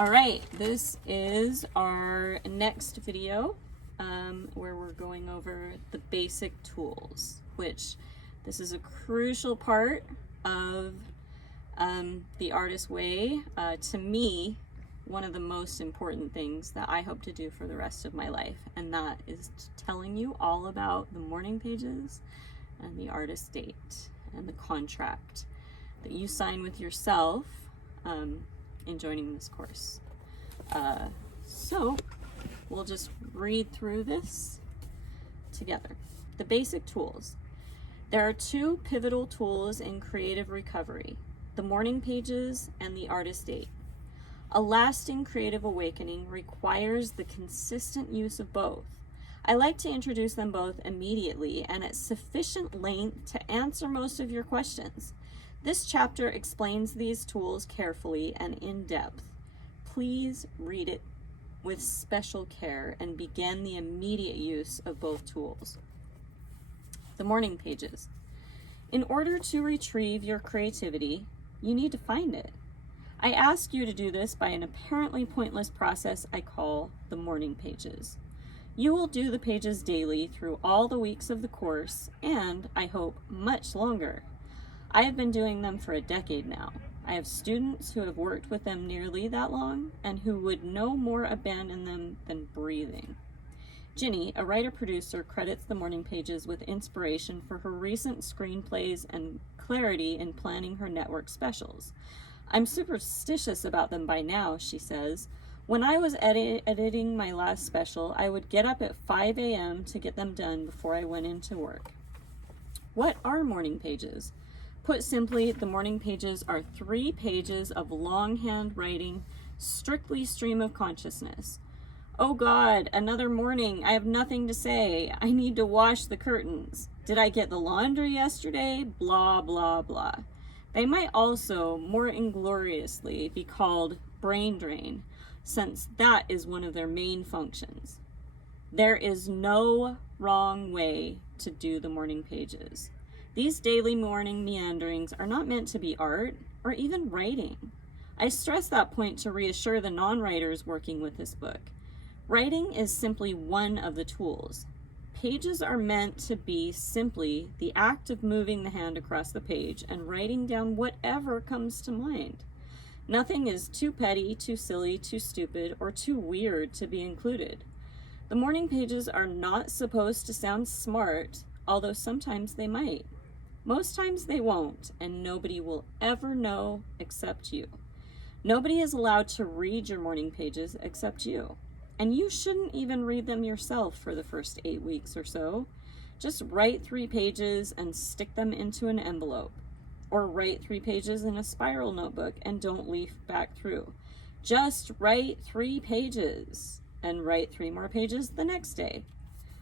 All right, this is our next video where we're going over the basic tools, which this is a crucial part of the artist way. To me, one of the most important things that I hope to do for the rest of my life, and that is telling you all about the morning pages and the artist date and the contract that you sign with yourself in joining this course. So we'll just read through this together. The basic tools. There are two pivotal tools in creative recovery: the morning pages and the artist date. A lasting creative awakening requires the consistent use of both. I like to introduce them both immediately and at sufficient length to answer most of your questions. This chapter explains these tools carefully and in depth. Please read it with special care and begin the immediate use of both tools. The morning pages. In order to retrieve your creativity, you need to find it. I ask you to do this by an apparently pointless process I call the morning pages. You will do the pages daily through all the weeks of the course, and I hope much longer. I have been doing them for a decade now. I have students who have worked with them nearly that long and who would no more abandon them than breathing. Ginny, a writer-producer, credits the morning pages with inspiration for her recent screenplays and clarity in planning her network specials. I'm superstitious about them by now, she says. When I was editing my last special, I would get up at 5 a.m. to get them done before I went into work. What are morning pages? Put simply, the morning pages are 3 pages of longhand writing, strictly stream of consciousness. Oh God, another morning. I have nothing to say. I need to wash the curtains. Did I get the laundry yesterday? Blah, blah, blah. They might also, more ingloriously, be called brain drain, since that is one of their main functions. There is no wrong way to do the morning pages. These daily morning meanderings are not meant to be art or even writing. I stress that point to reassure the non-writers working with this book. Writing is simply one of the tools. Pages are meant to be simply the act of moving the hand across the page and writing down whatever comes to mind. Nothing is too petty, too silly, too stupid, or too weird to be included. The morning pages are not supposed to sound smart, although sometimes they might. Most times they won't, and nobody will ever know except you. Nobody is allowed to read your morning pages except you. And you shouldn't even read them yourself for the first 8 weeks or so. Just write 3 pages and stick them into an envelope. Or write 3 pages in a spiral notebook and don't leaf back through. Just write 3 pages and write 3 more pages the next day.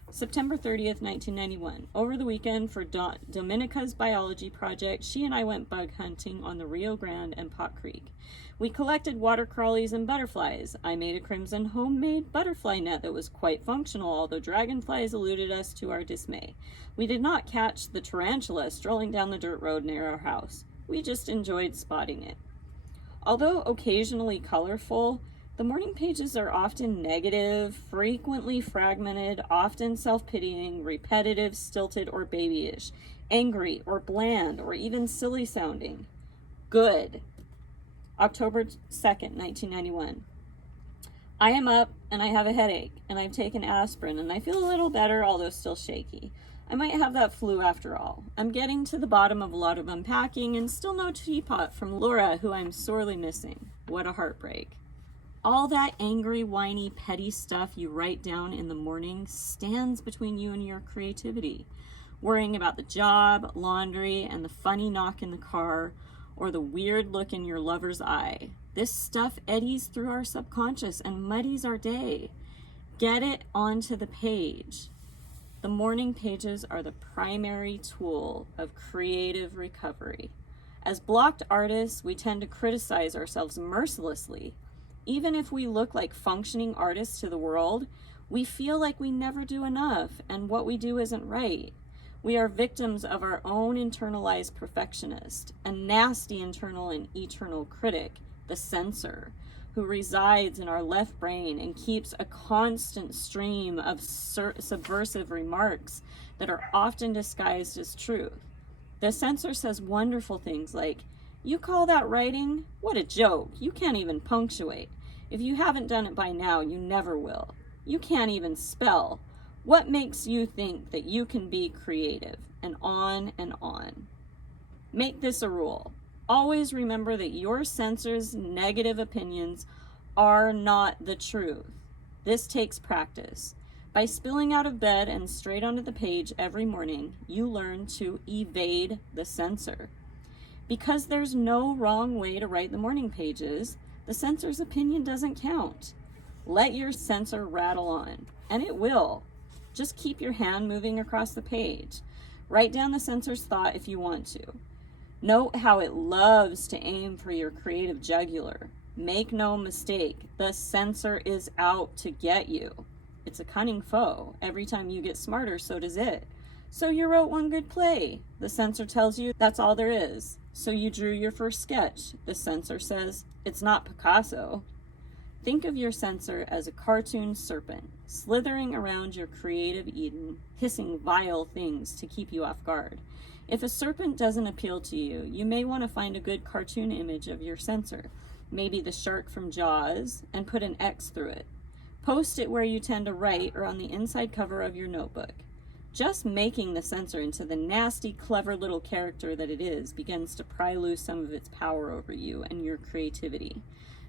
September 30th, 1991. Over the weekend for Dominica's biology project, she and I went bug hunting on the Rio Grande and Pot Creek. We collected water crawlies and butterflies. I made a crimson homemade butterfly net that was quite functional, although dragonflies eluded us to our dismay. We did not catch the tarantula strolling down the dirt road near our house. We just enjoyed spotting it. Although occasionally colorful, the morning pages are often negative, frequently fragmented, often self-pitying, repetitive, stilted, or babyish, angry, or bland, or even silly sounding. Good. October 2nd, 1991. I am up and I have a headache and I've taken aspirin and I feel a little better, although still shaky. I might have that flu after all. I'm getting to the bottom of a lot of unpacking and still no teapot from Laura, who I'm sorely missing. What a heartbreak. All that angry, whiny, petty stuff you write down in the morning stands between you and your creativity. Worrying about the job, laundry, and the funny knock in the car, or the weird look in your lover's eye. This stuff eddies through our subconscious and muddies our day. Get it onto the page. The morning pages are the primary tool of creative recovery. As blocked artists, we tend to criticize ourselves mercilessly. Even if we look like functioning artists to the world, we feel like we never do enough and what we do isn't right. We are victims of our own internalized perfectionist, a nasty internal and eternal critic, the censor, who resides in our left brain and keeps a constant stream of subversive remarks that are often disguised as truth. The censor says wonderful things like, "You call that writing? What a joke. You can't even punctuate. If you haven't done it by now, you never will. You can't even spell. What makes you think that you can be creative?" And on and on. Make this a rule. Always remember that your censor's negative opinions are not the truth. This takes practice. By spilling out of bed and straight onto the page every morning, you learn to evade the censor. Because there's no wrong way to write the morning pages, the censor's opinion doesn't count. Let your censor rattle on, and it will. Just keep your hand moving across the page. Write down the censor's thought if you want to. Note how it loves to aim for your creative jugular. Make no mistake, the censor is out to get you. It's a cunning foe. Every time you get smarter, so does it. So you wrote one good play. The censor tells you that's all there is. So you drew your first sketch. The censor says it's not Picasso. Think of your censor as a cartoon serpent, slithering around your creative Eden, hissing vile things to keep you off guard. If a serpent doesn't appeal to you, you may want to find a good cartoon image of your censor, maybe the shark from Jaws, and put an X through it. Post it where you tend to write or on the inside cover of your notebook. Just making the censor into the nasty, clever little character that it is begins to pry loose some of its power over you and your creativity.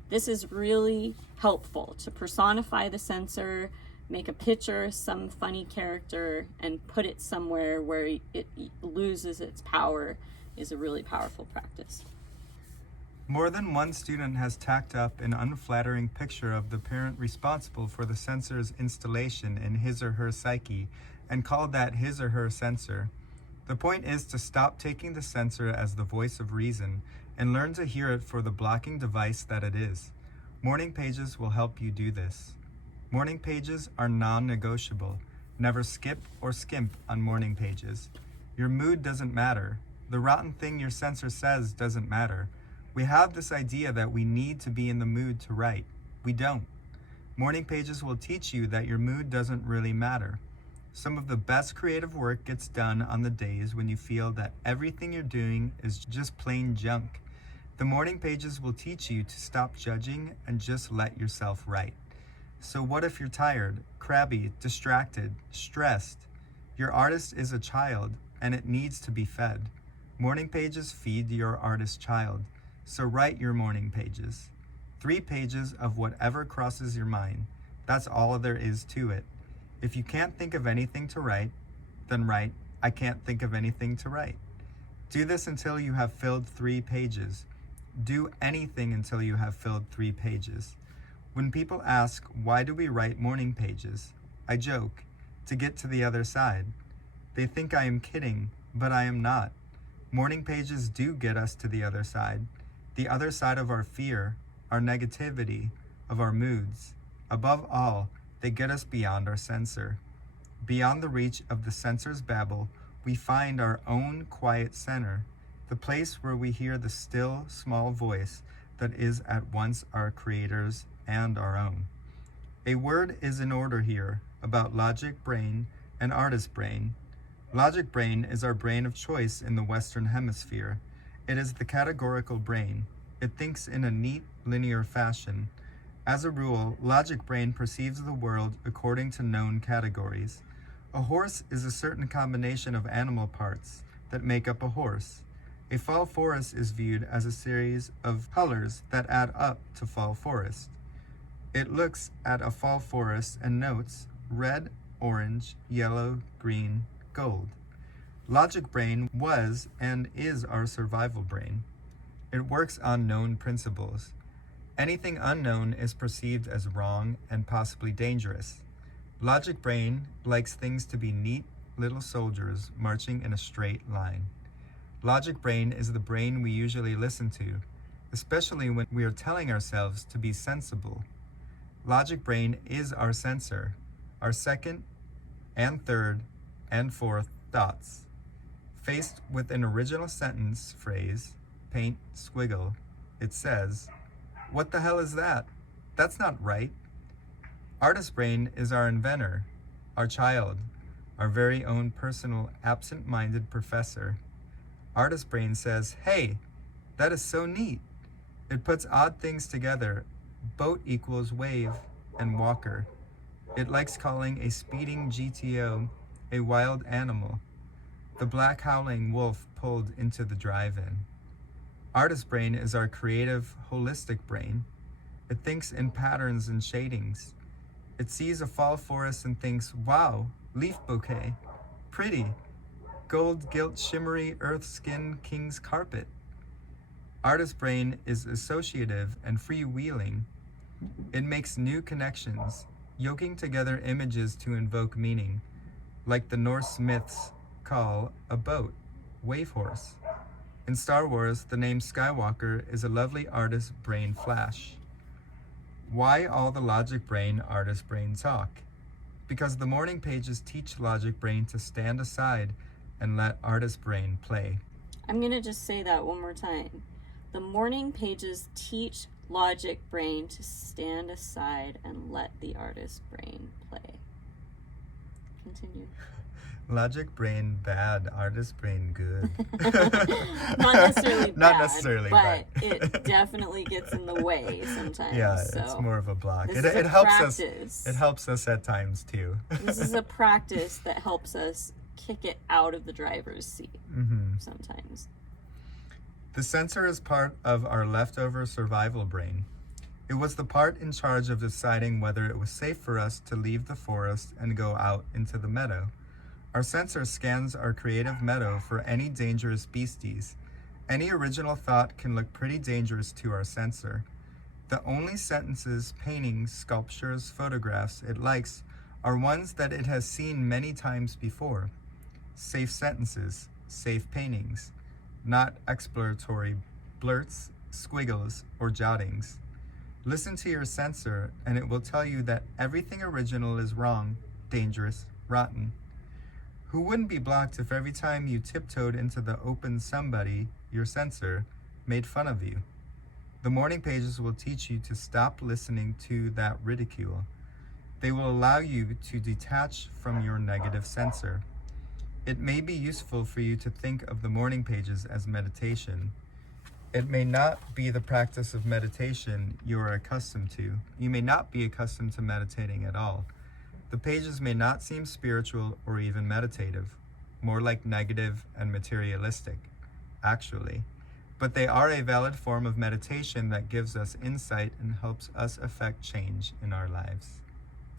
This is really helpful to personify the censor, make a picture, some funny character, and put it somewhere where it loses its power is a really powerful practice. More than one student has tacked up an unflattering picture of the parent responsible for the censor's installation in his or her psyche and called that his or her censor. The point is to stop taking the censor as the voice of reason and learn to hear it for the blocking device that it is. Morning pages will help you do this. Morning pages are non-negotiable. Never skip or skimp on morning pages. Your mood doesn't matter. The rotten thing your censor says doesn't matter. We have this idea that we need to be in the mood to write. We don't. Morning pages will teach you that your mood doesn't really matter. Some of the best creative work gets done on the days when you feel that everything you're doing is just plain junk. The morning pages will teach you to stop judging and just let yourself write. So what if you're tired, crabby, distracted, stressed? Your artist is a child and it needs to be fed. Morning pages feed your artist child. So write your morning pages. 3 pages of whatever crosses your mind. That's all there is to it. If you can't think of anything to write, then write, "I can't think of anything to write." Do this until you have filled 3 pages. Do anything until you have filled 3 pages. When people ask, why do we write morning pages? I joke, to get to the other side. They think I am kidding, but I am not. Morning pages do get us to the other side of our fear, our negativity, of our moods. Above all, they get us beyond our censor. Beyond the reach of the censor's babble, we find our own quiet center, the place where we hear the still, small voice that is at once our creator's and our own. A word is in order here about logic brain and artist brain. Logic brain is our brain of choice in the Western Hemisphere. It is the categorical brain. It thinks in a neat, linear fashion. As a rule, logic brain perceives the world according to known categories. A horse is a certain combination of animal parts that make up a horse. A fall forest is viewed as a series of colors that add up to fall forest. It looks at a fall forest and notes red, orange, yellow, green, gold. Logic brain was and is our survival brain. It works on known principles. Anything unknown is perceived as wrong and possibly dangerous. Logic brain likes things to be neat little soldiers marching in a straight line. Logic brain is the brain we usually listen to, especially when we are telling ourselves to be sensible. Logic brain is our censor, our second and third and fourth thoughts. Faced with an original sentence phrase, paint, squiggle, it says, "What the hell is that?" That's not right. Artist brain is our inventor, our child, our very own personal absent-minded professor. Artist brain says, hey, that is so neat. It puts odd things together. Boat equals wave and walker. It likes calling a speeding GTO a wild animal. The black howling wolf pulled into the drive-in. Artist brain is our creative, holistic brain. It thinks in patterns and shadings. It sees a fall forest and thinks, wow, leaf bouquet, pretty, gold gilt shimmery earth skin king's carpet. Artist brain is associative and freewheeling. It makes new connections, yoking together images to invoke meaning, like the Norse myths call a boat, wave horse. In Star Wars, the name Skywalker is a lovely artist brain flash. Why all the logic brain, artist brain talk? Because the morning pages teach logic brain to stand aside and let artist brain play. I'm going to just say that one more time. The morning pages teach logic brain to stand aside and let the artist brain play. Continue. Logic brain bad, artist brain good. Not necessarily bad, Not necessarily, but it definitely gets in the way sometimes. Yeah, so it's more of a block. This It is a helps practice. us. It helps us at times too. This is a practice that helps us kick it out of the driver's seat sometimes. The sensor is part of our leftover survival brain. It was the part in charge of deciding whether it was safe for us to leave the forest and go out into the meadow. Our sensor scans our creative meadow for any dangerous beasties. Any original thought can look pretty dangerous to our sensor. The only sentences, paintings, sculptures, photographs it likes are ones that it has seen many times before. Safe sentences, safe paintings, not exploratory blurts, squiggles, or jottings. Listen to your sensor and it will tell you that everything original is wrong, dangerous, rotten. Who wouldn't be blocked if every time you tiptoed into the open somebody, your sensor, made fun of you? The morning pages will teach you to stop listening to that ridicule. They will allow you to detach from your negative sensor. It may be useful for you to think of the morning pages as meditation. It may not be the practice of meditation you are accustomed to. You may not be accustomed to meditating at all. The pages may not seem spiritual or even meditative, more like negative and materialistic, actually. But they are a valid form of meditation that gives us insight and helps us affect change in our lives.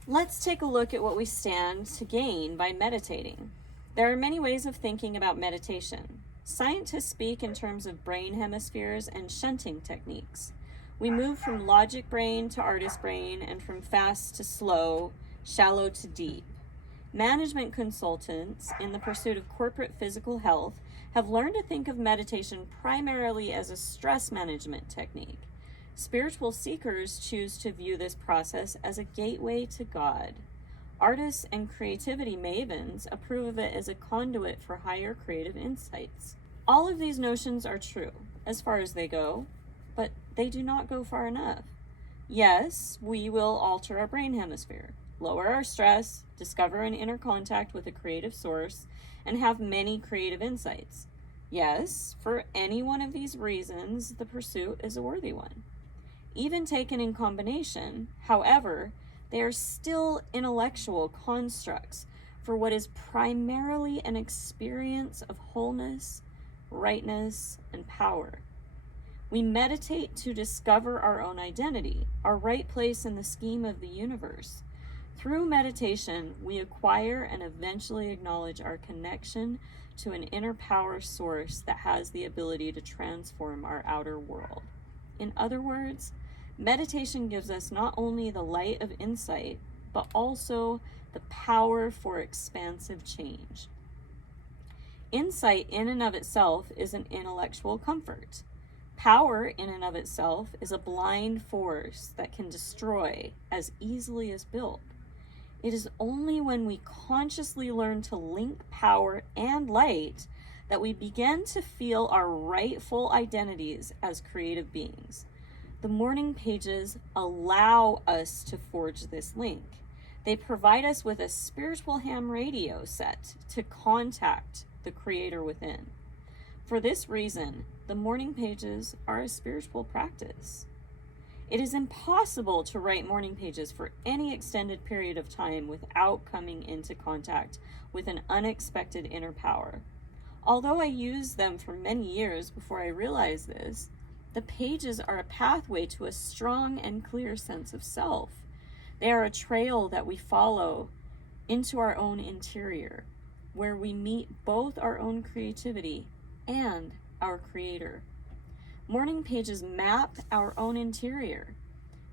Let's take a look at what we stand to gain by meditating. There are many ways of thinking about meditation. Scientists speak in terms of brain hemispheres and shunting techniques. We move from logic brain to artist brain and from fast to slow, shallow to deep. Management consultants in the pursuit of corporate physical health have learned to think of meditation primarily as a stress management technique. Spiritual seekers choose to view this process as a gateway to God. Artists and creativity mavens approve of it as a conduit for higher creative insights. All of these notions are true, as far as they go, but they do not go far enough. Yes, we will alter our brain hemisphere, lower our stress, discover an inner contact with a creative source, and have many creative insights. Yes, for any one of these reasons, the pursuit is a worthy one. Even taken in combination, however, they are still intellectual constructs for what is primarily an experience of wholeness, rightness, and power. We meditate to discover our own identity, our right place in the scheme of the universe. Through meditation, we acquire and eventually acknowledge our connection to an inner power source that has the ability to transform our outer world. In other words, meditation gives us not only the light of insight, but also the power for expansive change. Insight in and of itself is an intellectual comfort. Power in and of itself is a blind force that can destroy as easily as build. It is only when we consciously learn to link power and light that we begin to feel our rightful identities as creative beings. The morning pages allow us to forge this link. They provide us with a spiritual ham radio set to contact the Creator within. For this reason, the morning pages are a spiritual practice. It is impossible to write morning pages for any extended period of time without coming into contact with an unexpected inner power. Although I used them for many years before I realized this, the pages are a pathway to a strong and clear sense of self. They are a trail that we follow into our own interior, where we meet both our own creativity and our Creator. Morning pages map our own interior.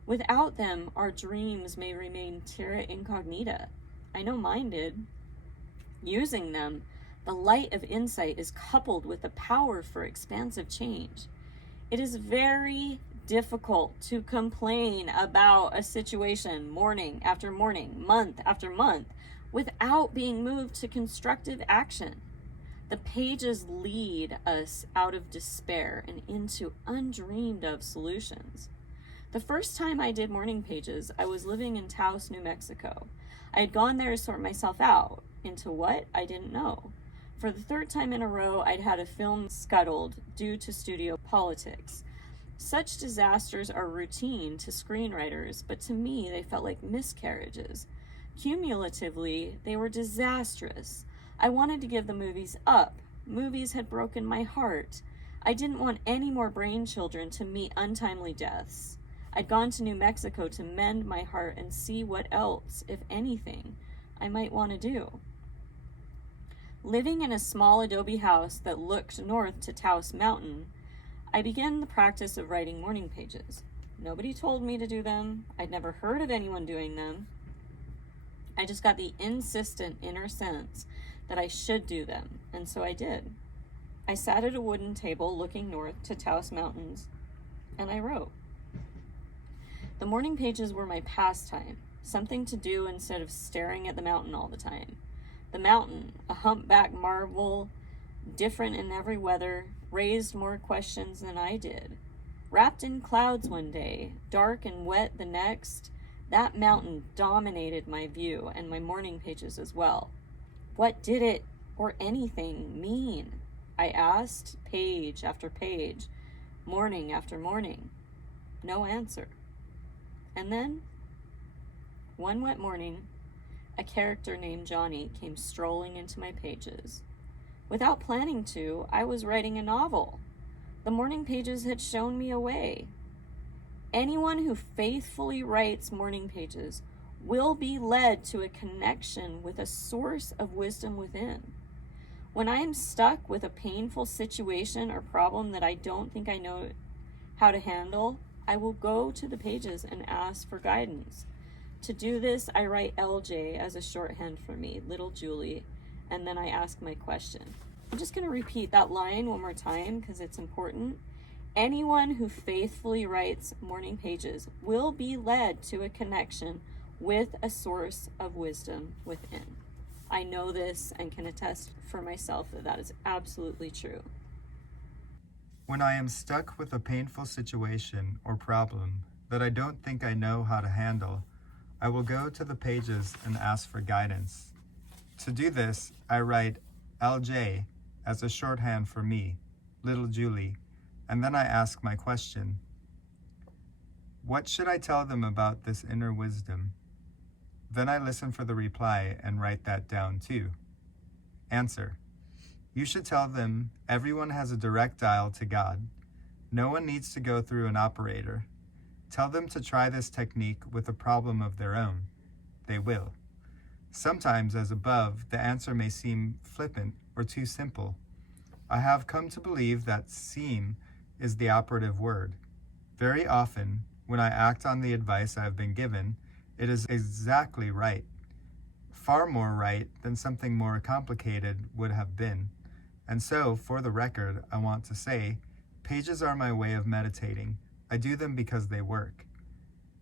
Without them, our dreams may remain terra incognita. I know mine did. Using them, the light of insight is coupled with the power for expansive change. It is very difficult to complain about a situation morning after morning, month after month, without being moved to constructive action. The pages lead us out of despair and into undreamed of solutions. The first time I did morning pages, I was living in Taos, New Mexico. I had gone there to sort myself out. Into what? I didn't know. For the third time in a row, I'd had a film scuttled due to studio politics. Such disasters are routine to screenwriters, but to me, they felt like miscarriages. Cumulatively, they were disastrous. I wanted to give the movies up. Movies had broken my heart. I didn't want any more brain children to meet untimely deaths. I'd gone to New Mexico to mend my heart and see what else, if anything, I might want to do. Living in a small adobe house that looked north to Taos Mountain, I began the practice of writing morning pages. Nobody told me to do them. I'd never heard of anyone doing them. I just got the insistent inner sense that I should do them, and so I did. I sat at a wooden table looking north to Taos Mountains, and I wrote. The morning pages were my pastime, something to do instead of staring at the mountain all the time. The mountain, a humpback marble, different in every weather, raised more questions than I did. Wrapped in clouds one day, dark and wet the next, that mountain dominated my view and my morning pages as well. What did it, or anything, mean? I asked, page after page, morning after morning. No answer. And then, one wet morning, a character named Johnny came strolling into my pages. Without planning to, I was writing a novel. The morning pages had shown me a way. Anyone who faithfully writes morning pages will be led to a connection with a source of wisdom within. When I am stuck with a painful situation or problem that I don't think I know how to handle, I will go to the pages and ask for guidance. To do this, I write LJ as a shorthand for me, little Julie, and then I ask my question. I'm just going to repeat that line one more time because it's important. Anyone who faithfully writes morning pages will be led to a connection with a source of wisdom within. I know this and can attest for myself that that is absolutely true. When I am stuck with a painful situation or problem that I don't think I know how to handle, I will go to the pages and ask for guidance. To do this, I write LJ as a shorthand for me, little Julie, and then I ask my question. What should I tell them about this inner wisdom? Then I listen for the reply and write that down too. Answer. You should tell them everyone has a direct dial to God. No one needs to go through an operator. Tell them to try this technique with a problem of their own. They will. Sometimes, as above, the answer may seem flippant or too simple. I have come to believe that seem is the operative word. Very often, when I act on the advice I have been given, it is exactly right. Far more right than something more complicated would have been. And so, for the record, I want to say, pages are my way of meditating. I do them because they work.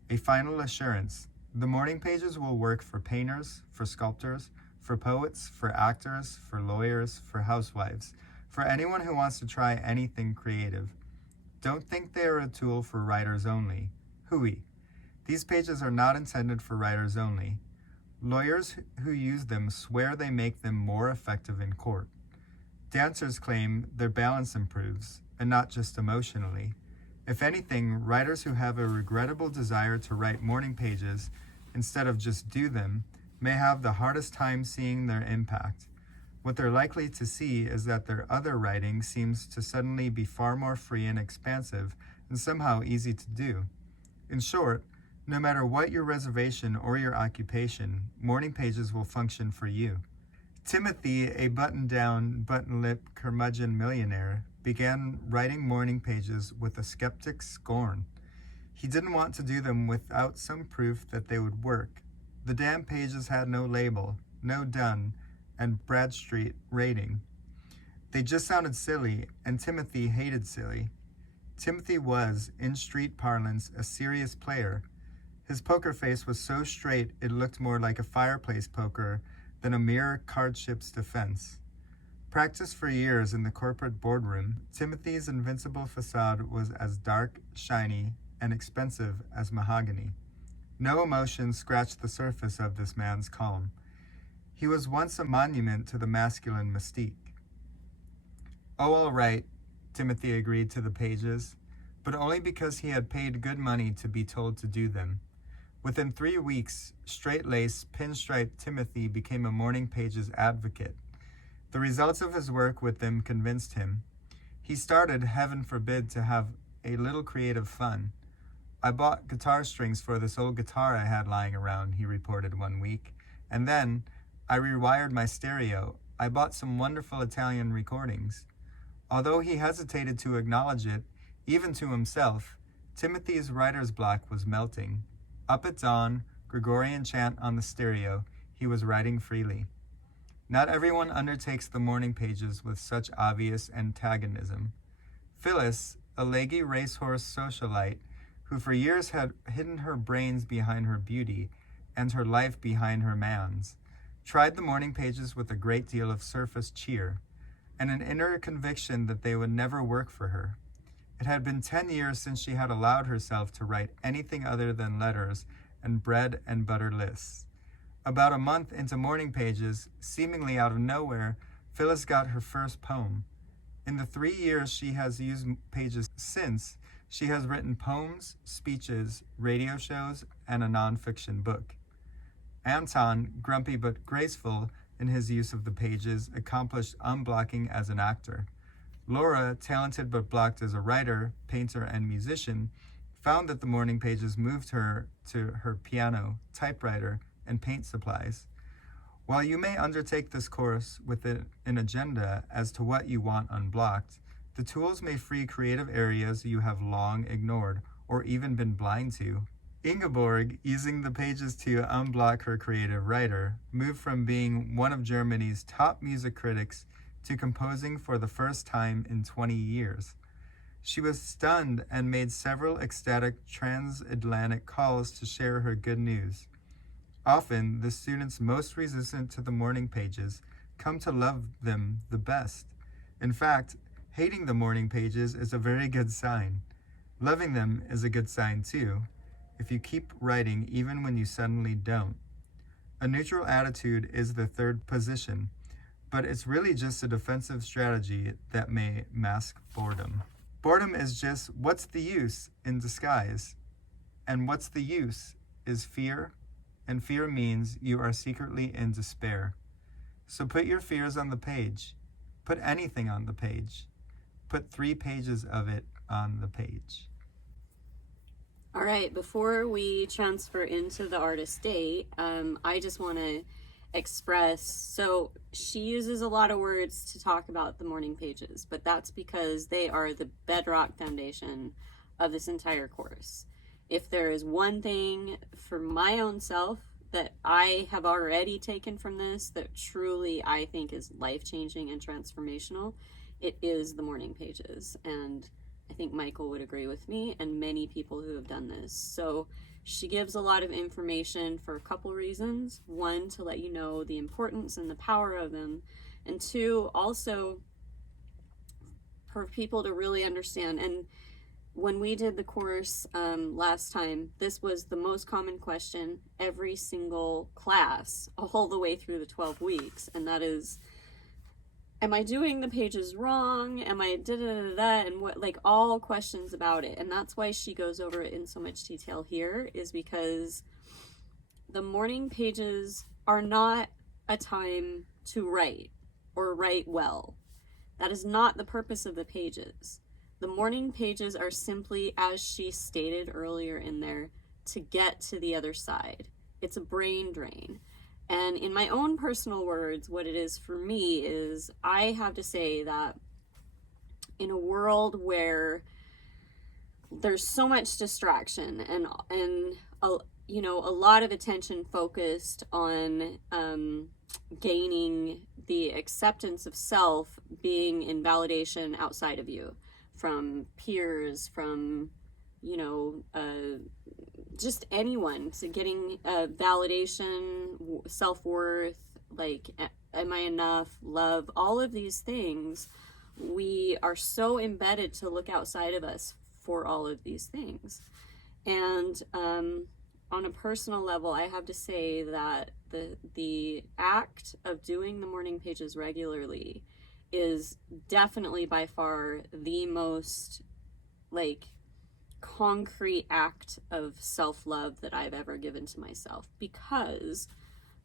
A final assurance. The morning pages will work for painters, for sculptors, for poets, for actors, for lawyers, for housewives, for anyone who wants to try anything creative. Don't think they are a tool for writers only. Hooey. These pages are not intended for writers only. Lawyers who use them swear they make them more effective in court. Dancers claim their balance improves, and not just emotionally. If anything, writers who have a regrettable desire to write morning pages instead of just do them may have the hardest time seeing their impact. What they're likely to see is that their other writing seems to suddenly be far more free and expansive and somehow easy to do. In short, no matter what your reservation or your occupation, morning pages will function for you. Timothy, a button-down, button-lipped curmudgeon millionaire, began writing morning pages with a skeptic's scorn. He didn't want to do them without some proof that they would work. The damn pages had no label, no done, and Bradstreet rating. They just sounded silly, and Timothy hated silly. Timothy was, in street parlance, a serious player. His poker face was so straight it looked more like a fireplace poker than a mere cardship's defense. Practiced for years in the corporate boardroom, Timothy's invincible facade was as dark, shiny, and expensive as mahogany. No emotion scratched the surface of this man's calm. He was once a monument to the masculine mystique. Oh, all right, Timothy agreed to the pages, but only because he had paid good money to be told to do them. Within 3 weeks, straight-laced, pinstriped Timothy became a morning pages advocate. The results of his work with them convinced him. He started, heaven forbid, to have a little creative fun. I bought guitar strings for this old guitar I had lying around, he reported one week, and then I rewired my stereo. I bought some wonderful Italian recordings. Although he hesitated to acknowledge it, even to himself, Timothy's writer's block was melting. Up at dawn, Gregorian chant on the stereo, he was writing freely. Not everyone undertakes the morning pages with such obvious antagonism. Phyllis, a leggy racehorse socialite, who for years had hidden her brains behind her beauty and her life behind her man's, tried the morning pages with a great deal of surface cheer and an inner conviction that they would never work for her. It had been 10 years since she had allowed herself to write anything other than letters and bread and butter lists. About a month into morning pages, seemingly out of nowhere, Phyllis got her first poem. In the 3 years she has used pages since, she has written poems, speeches, radio shows, and a nonfiction book. Anton, grumpy but graceful in his use of the pages, accomplished unblocking as an actor. Laura, talented but blocked as a writer, painter, and musician, found that the morning pages moved her to her piano, typewriter, and paint supplies. While you may undertake this course with an agenda as to what you want unblocked, the tools may free creative areas you have long ignored or even been blind to. Ingeborg, using the pages to unblock her creative writer, moved from being one of Germany's top music critics to composing for the first time in 20 years. She was stunned and made several ecstatic transatlantic calls to share her good news. Often, the students most resistant to the morning pages come to love them the best. In fact, hating the morning pages is a very good sign. Loving them is a good sign too, if you keep writing even when you suddenly don't. A neutral attitude is the third position, but it's really just a defensive strategy that may mask boredom. Boredom is just what's the use in disguise, and what's the use is fear, and fear means you are secretly in despair. So put your fears on the page. Put anything on the page. Put 3 pages of it on the page. All right, before we transfer into the artist date, I just want to express, so she uses a lot of words to talk about the morning pages, but that's because they are the bedrock foundation of this entire course. If there is one thing for my own self that I have already taken from this that truly I think is life-changing and transformational, it is the morning pages. And I think Michael would agree with me and many people who have done this. So she gives a lot of information for a couple reasons. 1, to let you know the importance and the power of them. And 2, also for people to really understand. And when we did the course last time, this was the most common question every single class all the way through the 12 weeks. And that is, am I doing the pages wrong? Am I da-da-da-da? And what, like, all questions about it. And that's why she goes over it in so much detail here, is because the morning pages are not a time to write or write well. That is not the purpose of the pages. The morning pages are simply, as she stated earlier in there, to get to the other side. It's a brain drain. And in my own personal words, what it is for me is, I have to say that in a world where there's so much distraction and you know, a lot of attention focused on gaining the acceptance of self being in validation outside of you, from peers, from, you know, just anyone, so getting validation, self-worth, like, am I enough, love, all of these things. We are so embedded to look outside of us for all of these things. And on a personal level, I have to say that the act of doing the morning pages regularly is definitely by far the most, like, concrete act of self-love that I've ever given to myself, because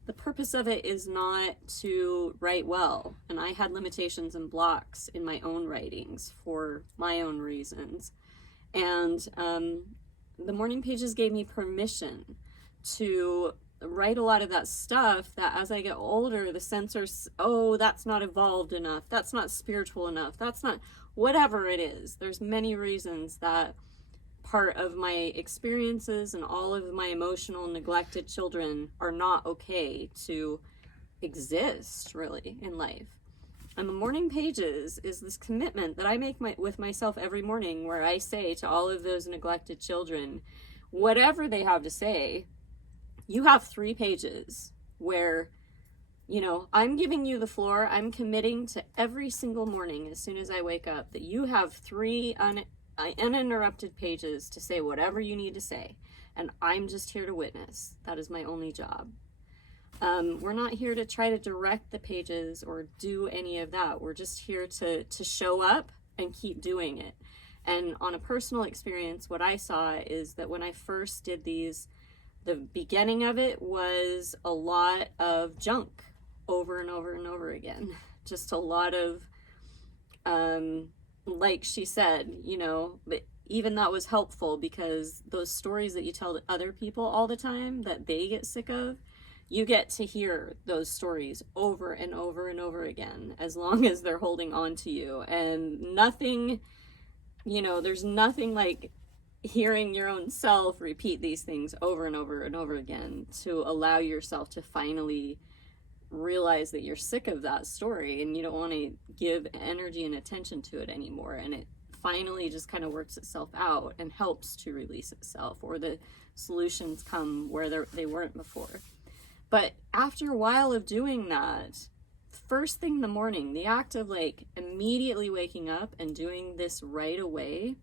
the purpose of it is not to write well. And I had limitations and blocks in my own writings for my own reasons. And the morning pages gave me permission to write a lot of that stuff that, as I get older, the censors, oh, that's not evolved enough, that's not spiritual enough, that's not, whatever it is. There's many reasons that part of my experiences and all of my emotional neglected children are not okay to exist really in life. And the morning pages is this commitment that I make with myself every morning, where I say to all of those neglected children, whatever they have to say, you have 3 pages where, you know, I'm giving you the floor. I'm committing to every single morning as soon as I wake up that you have 3 uninterrupted pages to say whatever you need to say. And I'm just here to witness. That is my only job. We're not here to try to direct the pages or do any of that. We're just here to show up and keep doing it. And on a personal experience, what I saw is that when I first did these, the beginning of it was a lot of junk over and over and over again. Just a lot of, like she said, you know, but even that was helpful, because those stories that you tell to other people all the time that they get sick of, you get to hear those stories over and over and over again, as long as they're holding on to you. And nothing, you know, there's nothing like hearing your own self repeat these things over and over and over again to allow yourself to finally realize that you're sick of that story and you don't want to give energy and attention to it anymore. And it finally just kind of works itself out and helps to release itself, or the solutions come where they weren't before. But after a while of doing that, first thing in the morning, the act of like immediately waking up and doing this right away,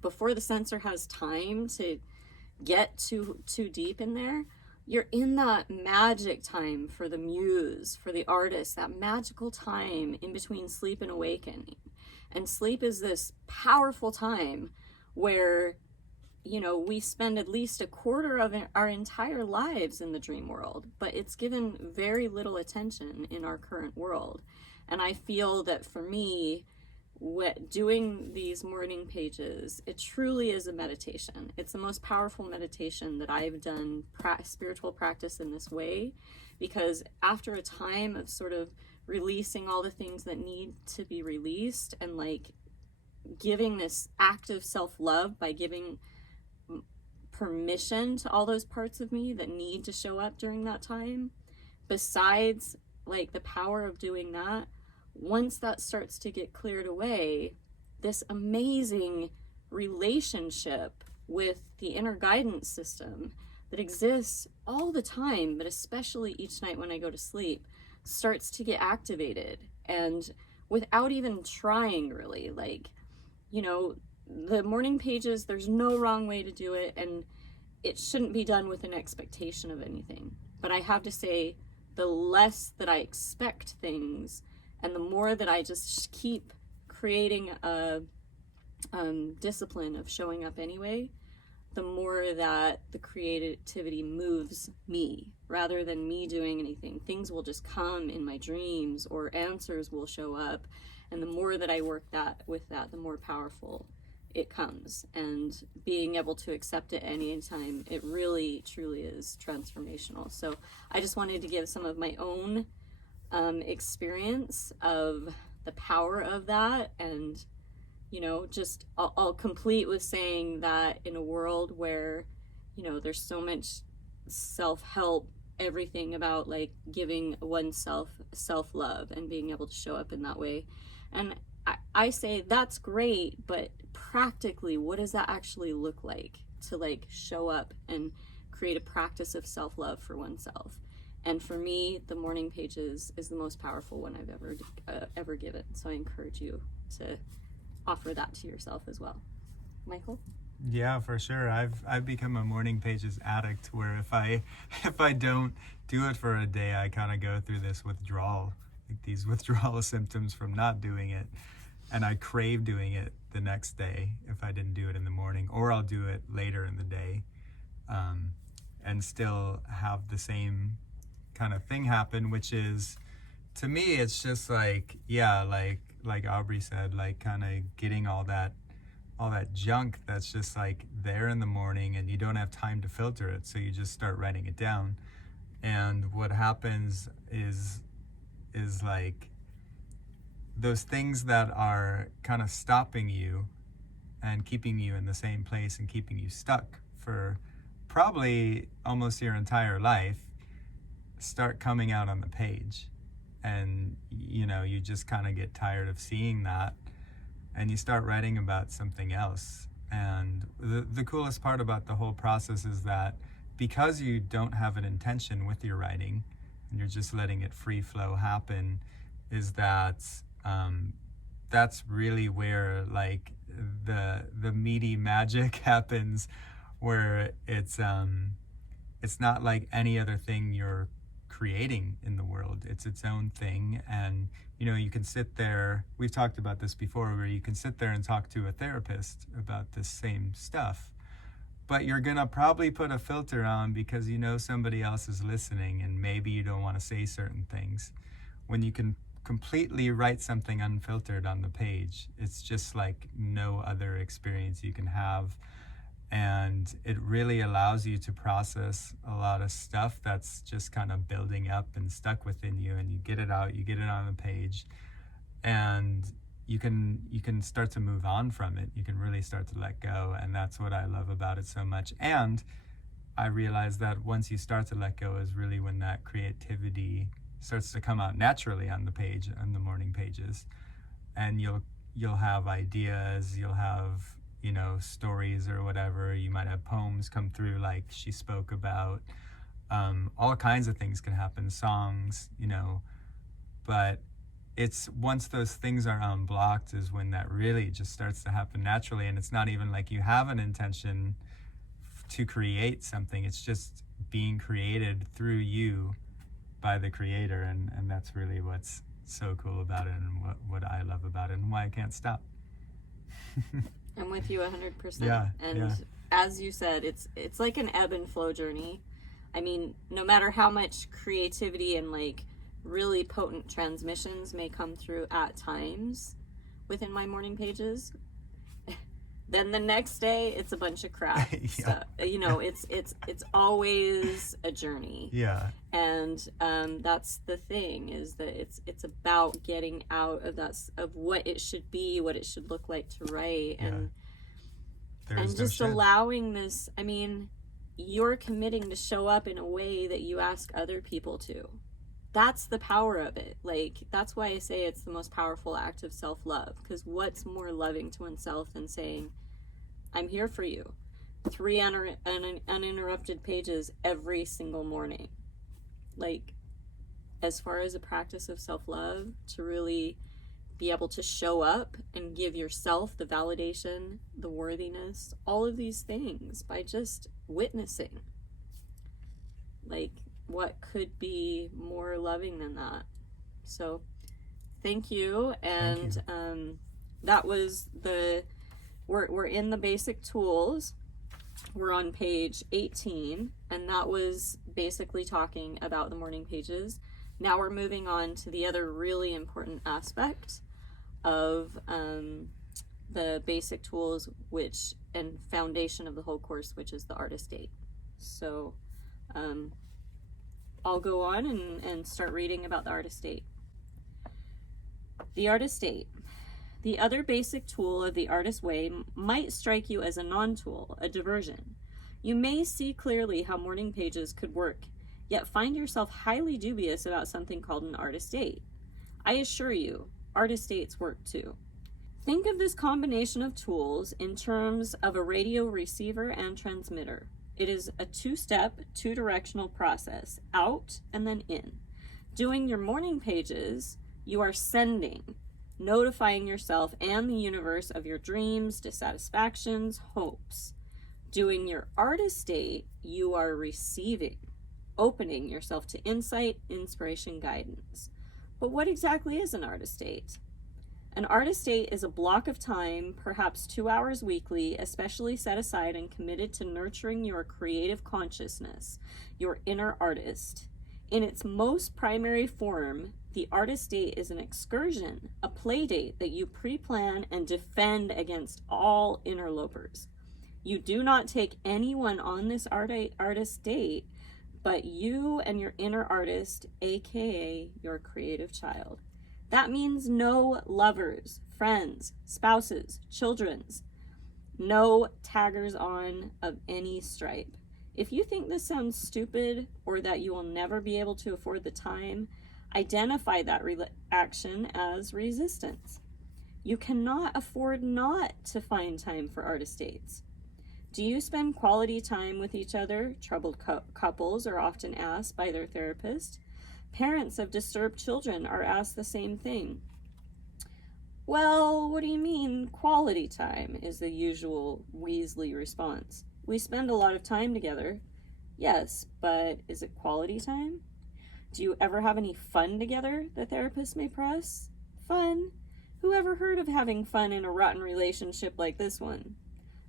before the censor has time to get too deep in there, you're in that magic time for the muse, for the artist, that magical time in between sleep and awakening. And sleep is this powerful time where, you know, we spend at least a quarter of our entire lives in the dream world, but it's given very little attention in our current world. And I feel that for me, doing these morning pages, it truly is a meditation. It's the most powerful meditation that I've done, spiritual practice in this way, because after a time of sort of releasing all the things that need to be released, and like giving this active self-love by giving permission to all those parts of me that need to show up during that time, besides like the power of doing that, once that starts to get cleared away, this amazing relationship with the inner guidance system that exists all the time, but especially each night when I go to sleep, starts to get activated. And without even trying really, like, you know, the morning pages, there's no wrong way to do it, and it shouldn't be done with an expectation of anything. But I have to say, the less that I expect things, and the more that I just keep creating a discipline of showing up anyway, the more that the creativity moves me rather than me doing anything. Things will just come in my dreams, or answers will show up. And the more that I work with that, the more powerful it comes. And being able to accept it any time, it really, truly is transformational. So I just wanted to give some of my own experience of the power of that. And just I'll complete with saying that in a world where, there's so much self-help, everything about like giving oneself self-love and being able to show up in that way. And I say that's great, but practically, what does that actually look like to like show up and create a practice of self-love for oneself? And for me, the morning pages is the most powerful one I've ever given. So I encourage you to offer that to yourself as well. Michael? Yeah, for sure. I've become a morning pages addict, where if I don't do it for a day, I kind of go through this withdrawal, like these withdrawal symptoms from not doing it, and I crave doing it the next day if I didn't do it in the morning, or I'll do it later in the day, and still have the same kind of thing happen, which is, to me, it's just like, yeah, like Aubry said, like kind of getting all that junk that's just like there in the morning, and you don't have time to filter it, so you just start writing it down. And what happens is like those things that are kind of stopping you and keeping you in the same place and keeping you stuck for probably almost your entire life start coming out on the page. And you just kind of get tired of seeing that, and you start writing about something else. And the coolest part about the whole process is that because you don't have an intention with your writing, and you're just letting it free flow happen, is that that's really where like the meaty magic happens, where it's not like any other thing you're creating in the world. It's its own thing. And you can sit there, we've talked about this before, where you can sit there and talk to a therapist about this same stuff, but you're gonna probably put a filter on because somebody else is listening, and maybe you don't want to say certain things. When you can completely write something unfiltered on the page, it's just like no other experience you can have. And it really allows you to process a lot of stuff that's just kind of building up and stuck within you, and you get it out, you get it on the page, and you can start to move on from it. You can really start to let go, and that's what I love about it so much. And I realize that once you start to let go is really when that creativity starts to come out naturally on the page, on the morning pages. And you'll have ideas, you'll have stories or whatever. You might have poems come through like she spoke about. All kinds of things can happen, songs, but it's once those things are unblocked is when that really just starts to happen naturally. And it's not even like you have an intention to create something. It's just being created through you by the creator. And that's really what's so cool about it, and what I love about it, and why I can't stop. I'm with you 100%. Yeah, and yeah. As you said, it's like an ebb and flow journey. I mean, no matter how much creativity and like really potent transmissions may come through at times within my morning pages, then the next day it's a bunch of crap. Yeah. So, it's always a journey. Yeah. And that's the thing, is that it's about getting out of of what it should be, what it should look like to write, and just allowing this. I mean, you're committing to show up in a way that you ask other people to. That's the power of it. Like, that's why I say it's the most powerful act of self-love, because what's more loving to oneself than saying, I'm here for you. 3 uninterrupted pages every single morning. Like, as far as a practice of self-love, to really be able to show up and give yourself the validation, the worthiness, all of these things by just witnessing. Like, what could be more loving than that? So thank you. And that was we're in the basic tools. We're on page 18, and that was basically talking about the morning pages. Now we're moving on to the other really important aspect of the basic tools, which and foundation of the whole course, which is the artist date. So I'll go on and start reading about the artist date. The artist date. The other basic tool of the artist way might strike you as a non-tool, a diversion. You may see clearly how morning pages could work, yet find yourself highly dubious about something called an artist date. I assure you, artist dates work too. Think of this combination of tools in terms of a radio receiver and transmitter. It is a two-step, two-directional process, out and then in. Doing your morning pages, you are sending, notifying yourself and the universe of your dreams, dissatisfactions, hopes. Doing your artist date, you are receiving, opening yourself to insight, inspiration, guidance. But what exactly is an artist date? An artist date is a block of time, perhaps 2 hours weekly, especially set aside and committed to nurturing your creative consciousness, your inner artist. In its most primary form, the artist date is an excursion, a play date that you pre-plan and defend against all interlopers. You do not take anyone on this artist date, but you and your inner artist, aka your creative child. That means no lovers, friends, spouses, children's, no taggers on of any stripe. If you think this sounds stupid or that you will never be able to afford the time, identify that reaction as resistance. You cannot afford not to find time for artist dates. Do you spend quality time with each other? Troubled couples are often asked by their therapist. Parents of disturbed children are asked the same thing. Well, what do you mean quality time? Is the usual Weasley response. We spend a lot of time together. Yes, but is it quality time? Do you ever have any fun together? The therapist may press. Fun? Who ever heard of having fun in a rotten relationship like this one?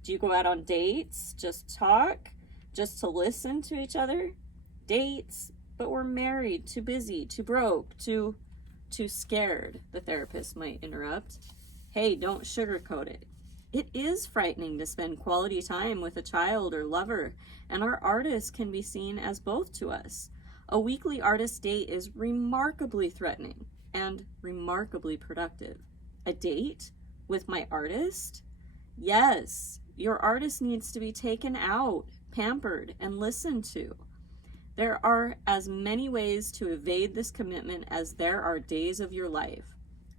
Do you go out on dates? Just talk? Just to listen to each other? Dates? But we're married, too busy, too broke, too scared, the therapist might interrupt. Hey, don't sugarcoat it. It is frightening to spend quality time with a child or lover, and our artists can be seen as both to us. A weekly artist date is remarkably threatening and remarkably productive. A date with my artist? Yes, your artist needs to be taken out, pampered, and listened to. There are as many ways to evade this commitment as there are days of your life.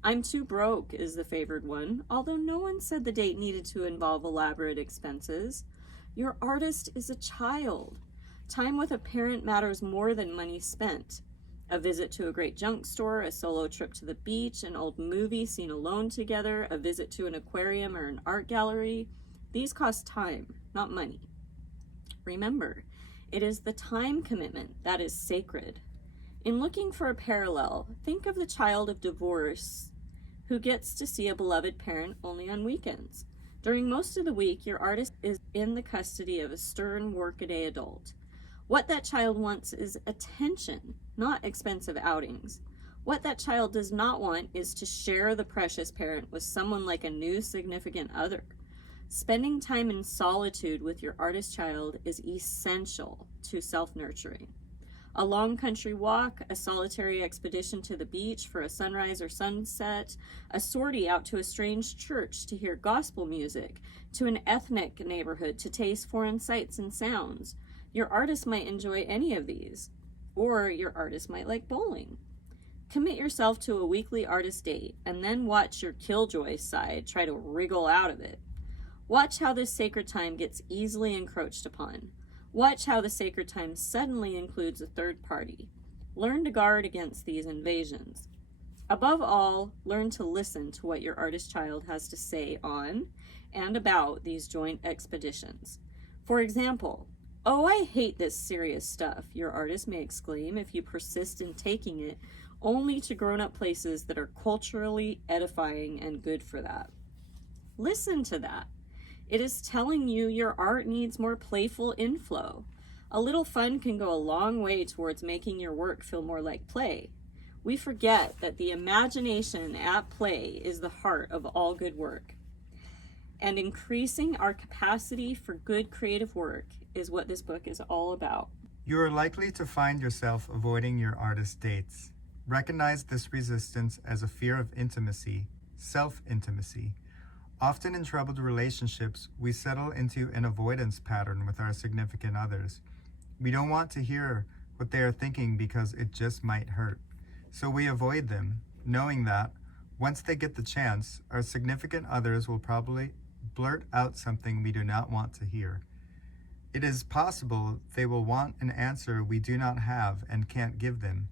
I'm too broke is the favored one, although no one said the date needed to involve elaborate expenses. Your artist is a child. Time with a parent matters more than money spent. A visit to a great junk store, a solo trip to the beach, an old movie seen alone together, a visit to an aquarium or an art gallery. These cost time, not money. Remember, it is the time commitment that is sacred. In looking for a parallel, think of the child of divorce who gets to see a beloved parent only on weekends. During most of the week, your artist is in the custody of a stern workaday adult. What that child wants is attention, not expensive outings. What that child does not want is to share the precious parent with someone like a new significant other. Spending time in solitude with your artist child is essential to self-nurturing. A long country walk, a solitary expedition to the beach for a sunrise or sunset, a sortie out to a strange church to hear gospel music, to an ethnic neighborhood to taste foreign sights and sounds. Your artist might enjoy any of these, or your artist might like bowling. Commit yourself to a weekly artist date, and then watch your killjoy side try to wriggle out of it. Watch how this sacred time gets easily encroached upon. Watch how the sacred time suddenly includes a third party. Learn to guard against these invasions. Above all, learn to listen to what your artist child has to say on and about these joint expeditions. For example, "Oh, I hate this serious stuff," your artist may exclaim if you persist in taking it only to grown-up places that are culturally edifying and good for that. Listen to that. It is telling you your art needs more playful inflow. A little fun can go a long way towards making your work feel more like play. We forget that the imagination at play is the heart of all good work. And increasing our capacity for good creative work is what this book is all about. You are likely to find yourself avoiding your artist dates. Recognize this resistance as a fear of intimacy, self-intimacy. Often in troubled relationships, we settle into an avoidance pattern with our significant others. We don't want to hear what they are thinking because it just might hurt. So we avoid them, knowing that once they get the chance, our significant others will probably blurt out something we do not want to hear. It is possible they will want an answer we do not have and can't give them.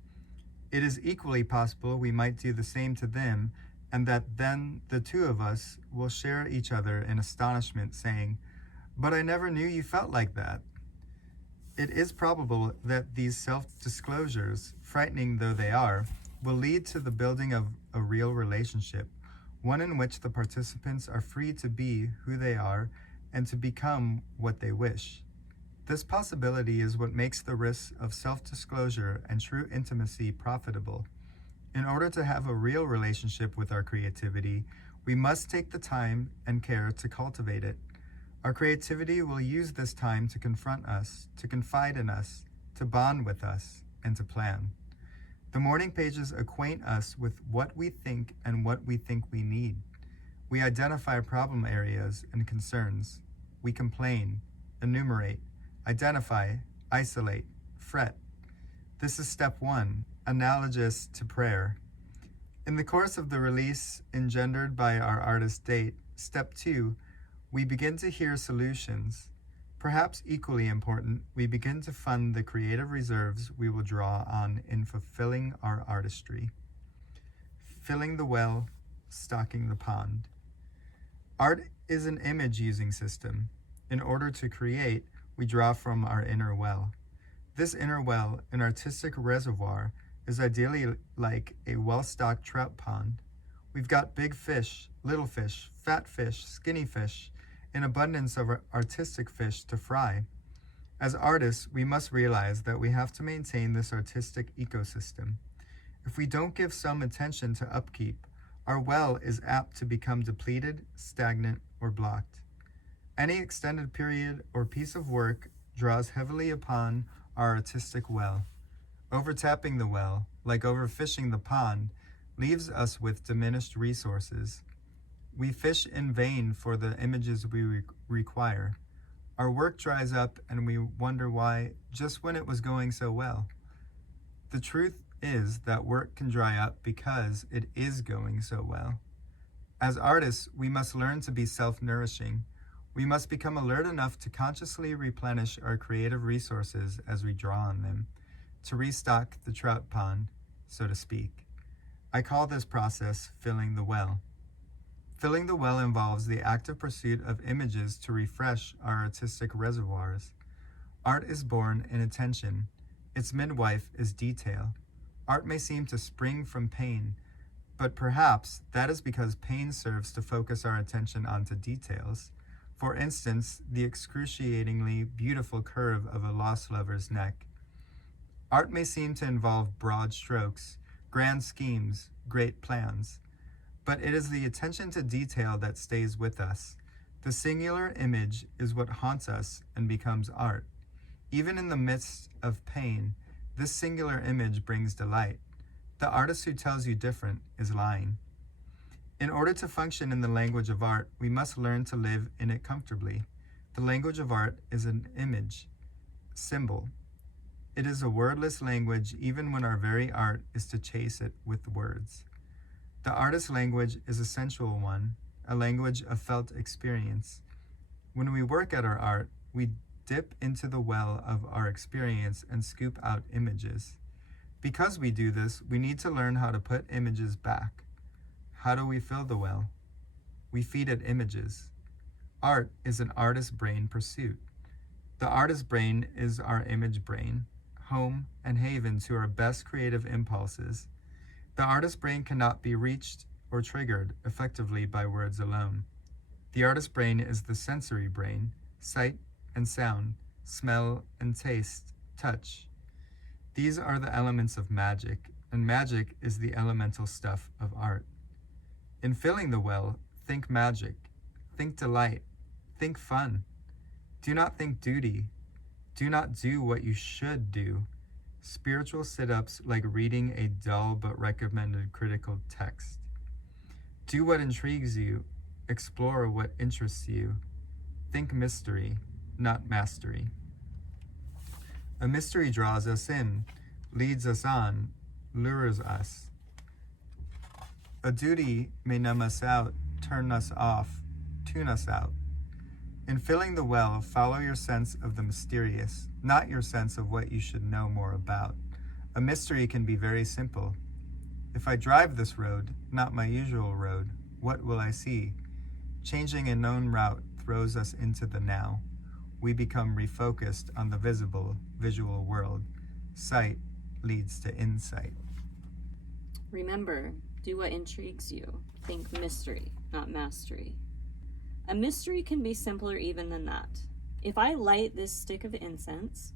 It is equally possible we might do the same to them, and that then the two of us will share each other in astonishment, saying, "But I never knew you felt like that." It is probable that these self-disclosures, frightening though they are, will lead to the building of a real relationship, one in which the participants are free to be who they are and to become what they wish. This possibility is what makes the risks of self-disclosure and true intimacy profitable. In order to have a real relationship with our creativity, we must take the time and care to cultivate it. Our creativity will use this time to confront us, to confide in us, to bond with us, and to plan. The morning pages acquaint us with what we think and what we think we need. We identify problem areas and concerns. We complain, enumerate, identify, isolate, fret. This is step 1, analogous to prayer. In the course of the release engendered by our artist date, step 2, we begin to hear solutions. Perhaps equally important, we begin to fund the creative reserves we will draw on in fulfilling our artistry. Filling the well, stocking the pond. Art is an image-using system. In order to create, we draw from our inner well. This inner well, an artistic reservoir, is ideally like a well-stocked trout pond. We've got big fish, little fish, fat fish, skinny fish, an abundance of artistic fish to fry. As artists, we must realize that we have to maintain this artistic ecosystem. If we don't give some attention to upkeep, our well is apt to become depleted, stagnant, or blocked. Any extended period or piece of work draws heavily upon our artistic well. Overtapping the well, like overfishing the pond, leaves us with diminished resources. We fish in vain for the images we require. Our work dries up and we wonder why, just when it was going so well. The truth is that work can dry up because it is going so well. As artists, we must learn to be self-nourishing. We must become alert enough to consciously replenish our creative resources as we draw on them, to restock the trout pond, so to speak. I call this process filling the well. Filling the well involves the active pursuit of images to refresh our artistic reservoirs. Art is born in attention. Its midwife is detail. Art may seem to spring from pain, but perhaps that is because pain serves to focus our attention onto details. For instance, the excruciatingly beautiful curve of a lost lover's neck. Art may seem to involve broad strokes, grand schemes, great plans, but it is the attention to detail that stays with us. The singular image is what haunts us and becomes art. Even in the midst of pain, this singular image brings delight. The artist who tells you different is lying. In order to function in the language of art, we must learn to live in it comfortably. The language of art is an image, symbol. It is a wordless language even when our very art is to chase it with words. The artist's language is a sensual one, a language of felt experience. When we work at our art, we dip into the well of our experience and scoop out images. Because we do this, we need to learn how to put images back. How do we fill the well? We feed it images. Art is an artist brain pursuit. The artist brain is our image brain, home and haven to our best creative impulses. The artist brain cannot be reached or triggered effectively by words alone. The artist brain is the sensory brain, sight and sound, smell and taste, touch. These are the elements of magic, and magic is the elemental stuff of art. In filling the well, think magic, think delight, think fun. Do not think duty. Do not do what you should do. Spiritual sit-ups like reading a dull but recommended critical text. Do what intrigues you. Explore what interests you. Think mystery, not mastery. A mystery draws us in, leads us on, lures us. A duty may numb us out, turn us off, tune us out. In filling the well, follow your sense of the mysterious, not your sense of what you should know more about. A mystery can be very simple. If I drive this road, not my usual road, what will I see? Changing a known route throws us into the now. We become refocused on the visual world. Sight leads to insight. Remember, do what intrigues you. Think mystery, not mastery. A mystery can be simpler even than that. If I light this stick of incense,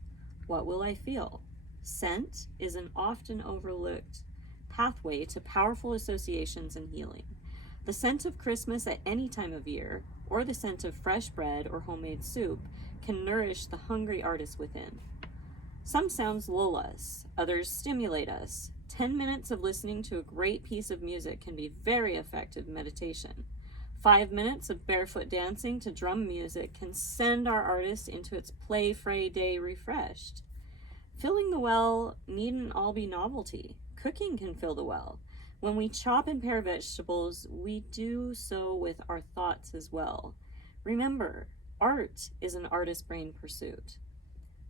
what will I feel? Scent is an often overlooked pathway to powerful associations and healing. The scent of Christmas at any time of year, or the scent of fresh bread or homemade soup, can nourish the hungry artist within. Some sounds lull us, others stimulate us. 10 minutes of listening to a great piece of music can be very effective meditation. 5 minutes of barefoot dancing to drum music can send our artist into its play-fray day refreshed. Filling the well needn't all be novelty. Cooking can fill the well. When we chop and pare vegetables, we do so with our thoughts as well. Remember, art is an artist brain pursuit.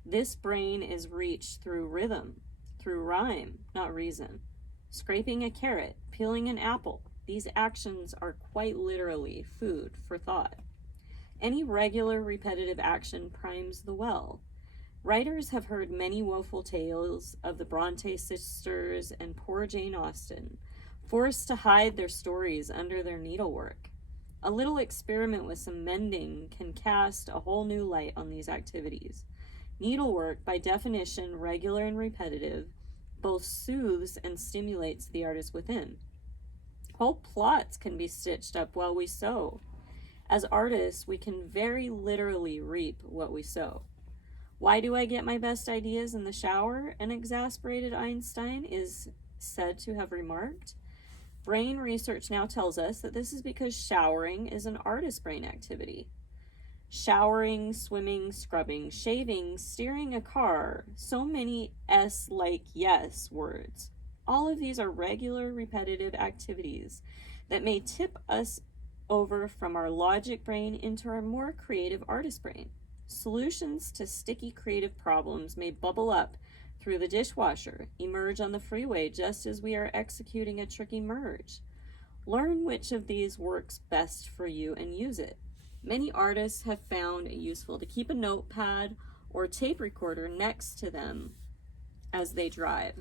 This brain is reached through rhythm, through rhyme, not reason. Scraping a carrot, peeling an apple, these actions are quite literally food for thought. Any regular repetitive action primes the well. Writers have heard many woeful tales of the Bronte sisters and poor Jane Austen, forced to hide their stories under their needlework. A little experiment with some mending can cast a whole new light on these activities. Needlework, by definition regular and repetitive, both soothes and stimulates the artist within. Whole plots can be stitched up while we sew. As artists, we can very literally reap what we sow. Why do I get my best ideas in the shower? An exasperated Einstein is said to have remarked. Brain research now tells us that this is because showering is an artist brain activity. Showering, swimming, scrubbing, shaving, steering a car, so many S-like yes words. All of these are regular, repetitive activities that may tip us over from our logic brain into our more creative artist brain. Solutions to sticky creative problems may bubble up through the dishwasher, emerge on the freeway just as we are executing a tricky merge. Learn which of these works best for you and use it. Many artists have found it useful to keep a notepad or tape recorder next to them as they drive.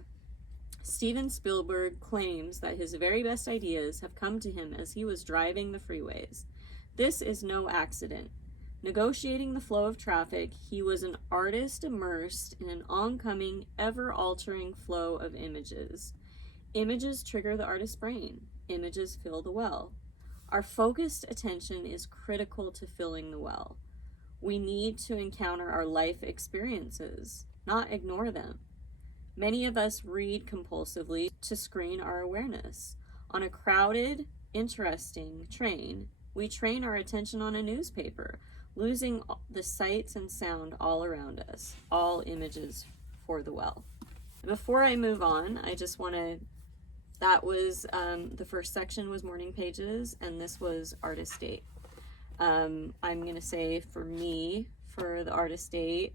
Steven Spielberg claims that his very best ideas have come to him as he was driving the freeways. This is no accident. Negotiating the flow of traffic, he was an artist immersed in an oncoming, ever-altering flow of images. Images trigger the artist's brain. Images fill the well. Our focused attention is critical to filling the well. We need to encounter our life experiences, not ignore them. Many of us read compulsively to screen our awareness. On a crowded, interesting train, we train our attention on a newspaper, losing the sights and sound all around us, all images for the well. Before I move on, I just want to, that was, the first section was morning pages, and this was artist date. I'm going to say for me, for the artist date,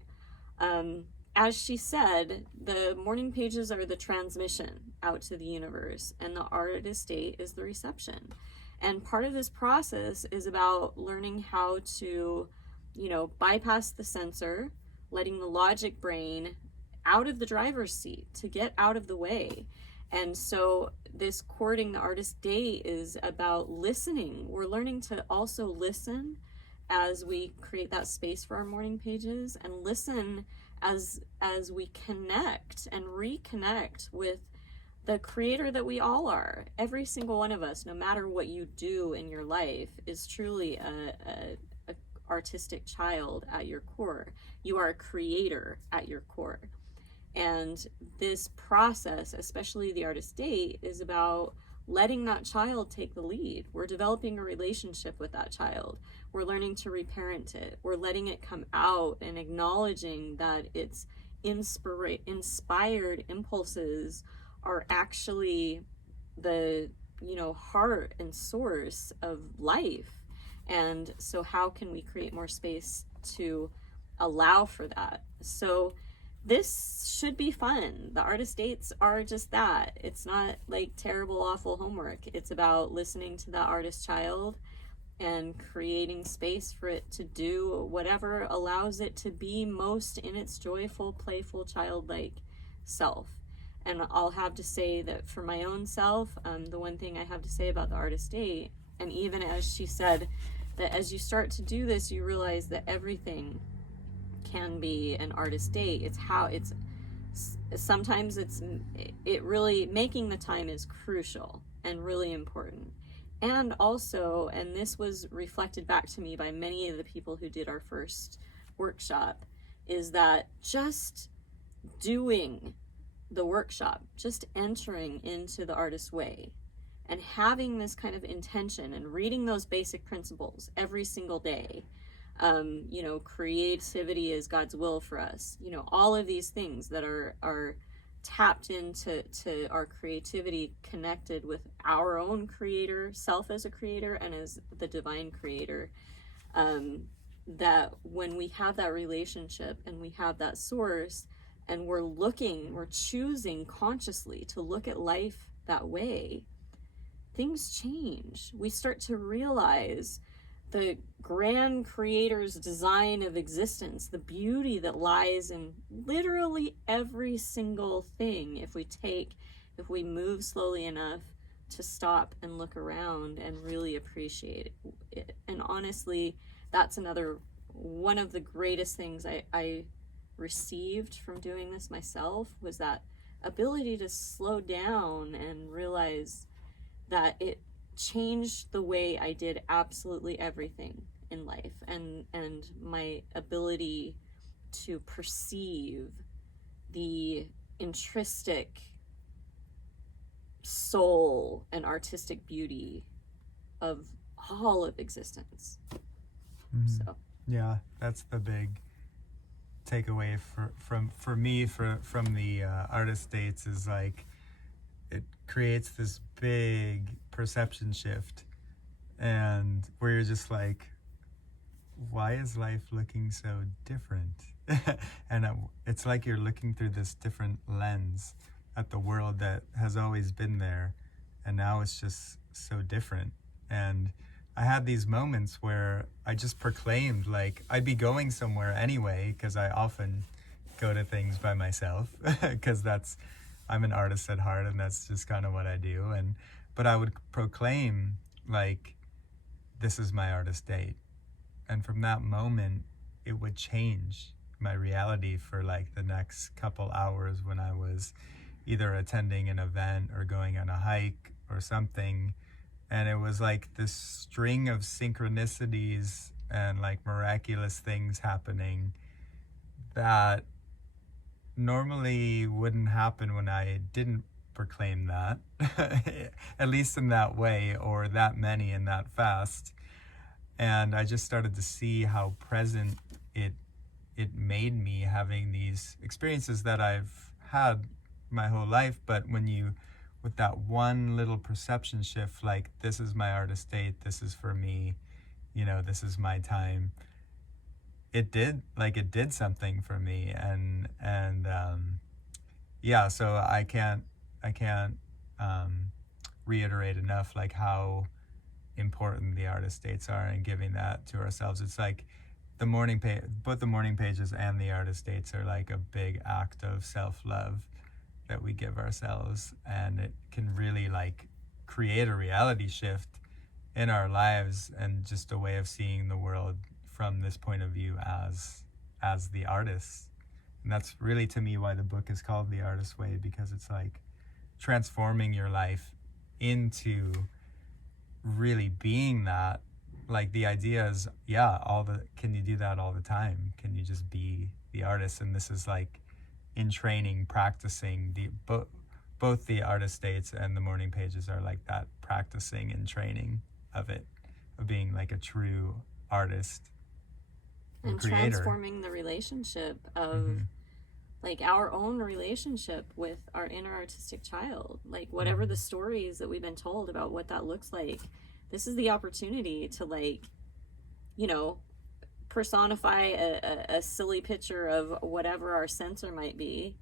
as she said, the morning pages are the transmission out to the universe, and the artist date is the reception. And part of this process is about learning how to, bypass the sensor, letting the logic brain out of the driver's seat to get out of the way. And so this courting the artist date is about listening. We're learning to also listen as we create that space for our morning pages, and listen as we connect and reconnect with the creator that we all are. Every single one of us, no matter what you do in your life, is truly a artistic child at your core. You are a creator at your core. And this process, especially the artist date, is about letting that child take the lead. We're developing a relationship with that child. We're learning to reparent it. We're letting it come out and acknowledging that its inspired impulses are actually the, heart and source of life. And so how can we create more space to allow for that? So this should be fun. The artist dates are just that. It's not like terrible, awful homework. It's about listening to that artist child and creating space for it to do whatever allows it to be most in its joyful, playful, childlike self. And I'll have to say that for my own self, the one thing I have to say about the artist date, and even as she said, that as you start to do this, you realize that everything can be an artist date. Sometimes it really, making the time is crucial and really important. And also, and this was reflected back to me by many of the people who did our first workshop, is that just doing the workshop, just entering into the artist's way and having this kind of intention and reading those basic principles every single day, creativity is God's will for us, all of these things that are tapped into our creativity, connected with our own creator, self as a creator and as the divine creator, that when we have that relationship and we have that source, and we're choosing consciously to look at life that way, things change. We start to realize the grand creator's design of existence, the beauty that lies in literally every single thing, if we move slowly enough to stop and look around and really appreciate it. And honestly, that's another one of the greatest things I received from doing this myself, was that ability to slow down and realize that it changed the way I did absolutely everything in life, and my ability to perceive the intrinsic soul and artistic beauty of all of existence. So yeah, that's the big takeaway for me from the artist dates, is like it creates this big perception shift, and where you're just like, why is life looking so different? And it's like you're looking through this different lens at the world that has always been there, and now it's just so different. And I had these moments where I just proclaimed, like, I'd be going somewhere anyway, because I often go to things by myself, because I'm an artist at heart, and that's just kind of what I do. But I would proclaim, like, this is my artist date. And from that moment, it would change my reality for like the next couple hours, when I was either attending an event or going on a hike or something. And it was like this string of synchronicities and like miraculous things happening that normally wouldn't happen when I didn't proclaim that, at least in that way, or that many and that fast. And I just started to see how present it made me, having these experiences that I've had my whole life. But with that one little perception shift, like, this is my artist date, this is for me, this is my time, it did something for me, and yeah, so I can't reiterate enough like how important the artist dates are and giving that to ourselves. It's like the morning page, both the morning pages and the artist dates are like a big act of self-love that we give ourselves, and it can really like create a reality shift in our lives and just a way of seeing the world from this point of view as the artist. And that's really, to me, why the book is called The Artist's Way, because it's like transforming your life into really being that. Like the idea is, yeah, can you do that all the time? Can you just be the artist? And this is like in training, practicing both the artist dates and the morning pages are like that, practicing and training of it, of being like a true artist and creator. Transforming the relationship of like our own relationship with our inner artistic child, like whatever the stories that we've been told about what that looks like, this is the opportunity to like, you know, personify a silly picture of whatever our censor might be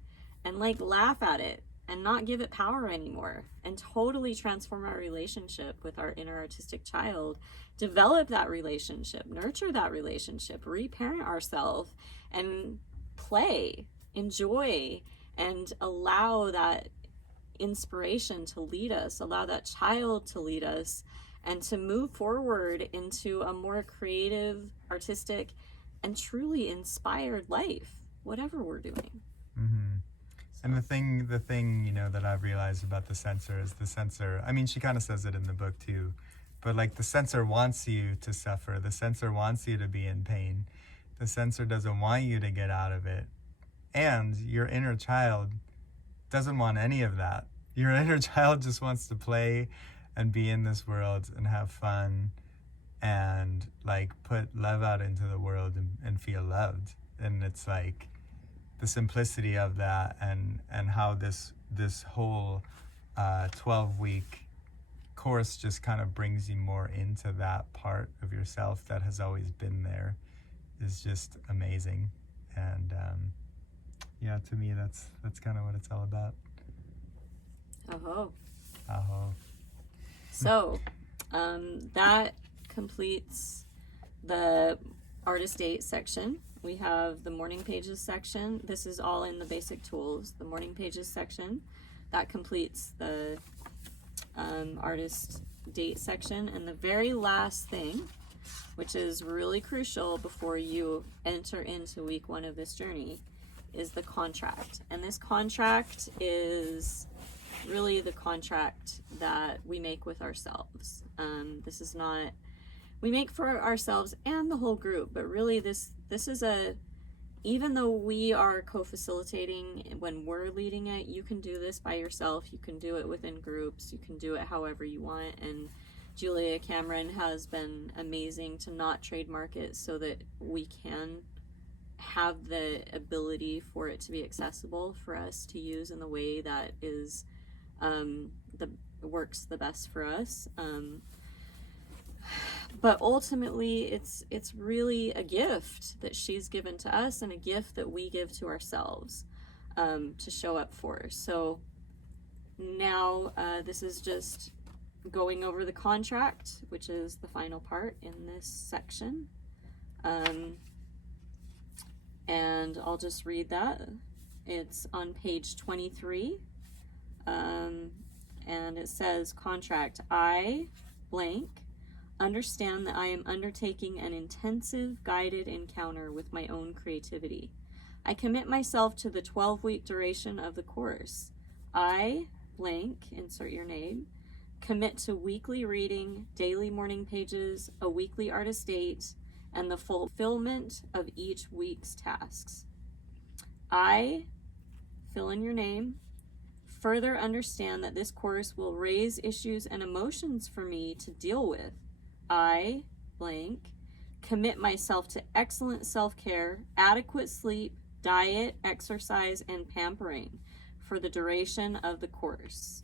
and like laugh at it and not give it power anymore, and totally transform our relationship with our inner artistic child, develop that relationship, nurture that relationship, reparent ourselves, and play, enjoy, and allow that inspiration to lead us, allow that child to lead us, and to move forward into a more creative, artistic, and truly inspired life, whatever we're doing. And the thing, you know, that I've realized about the censor is the censor, I mean, she kind of says it in the book too, but like the censor wants you to suffer. The censor wants you to be in pain. The censor doesn't want you to get out of it. And your inner child doesn't want any of that. Your inner child just wants to play and be in this world and have fun and like put love out into the world and feel loved. And it's like the simplicity of that, and how this whole 12-week course just kind of brings you more into that part of yourself that has always been there, is just amazing. And yeah, to me that's kind of what it's all about. So that completes the artist date section. We have the morning pages section. This is all in the basic tools. The morning pages section, that completes the artist date section. And the very last thing, which is really crucial before you enter into week 1 of this journey, is the contract. And this contract is really the contract that we make with ourselves. This is not, we make for ourselves and the whole group, but really this is even though we are co-facilitating when we're leading it, you can do this by yourself, you can do it within groups, you can do it however you want. And Julia Cameron has been amazing to not trademark it so that we can have the ability for it to be accessible for us to use in the way that is works the best for us. But ultimately it's really a gift that she's given to us, and a gift that we give to ourselves to show up for. So now this is just going over the contract, which is the final part in this section. And I'll just read that. It's on page 23. And it says, contract, I blank understand that I am undertaking an intensive guided encounter with my own creativity. I commit myself to the 12-week duration of the course. I blank, insert your name, commit to weekly reading, daily morning pages, a weekly artist date, and the fulfillment of each week's tasks. I, fill in your name, further understand that this course will raise issues and emotions for me to deal with. I, blank, commit myself to excellent self-care, adequate sleep, diet, exercise, and pampering for the duration of the course.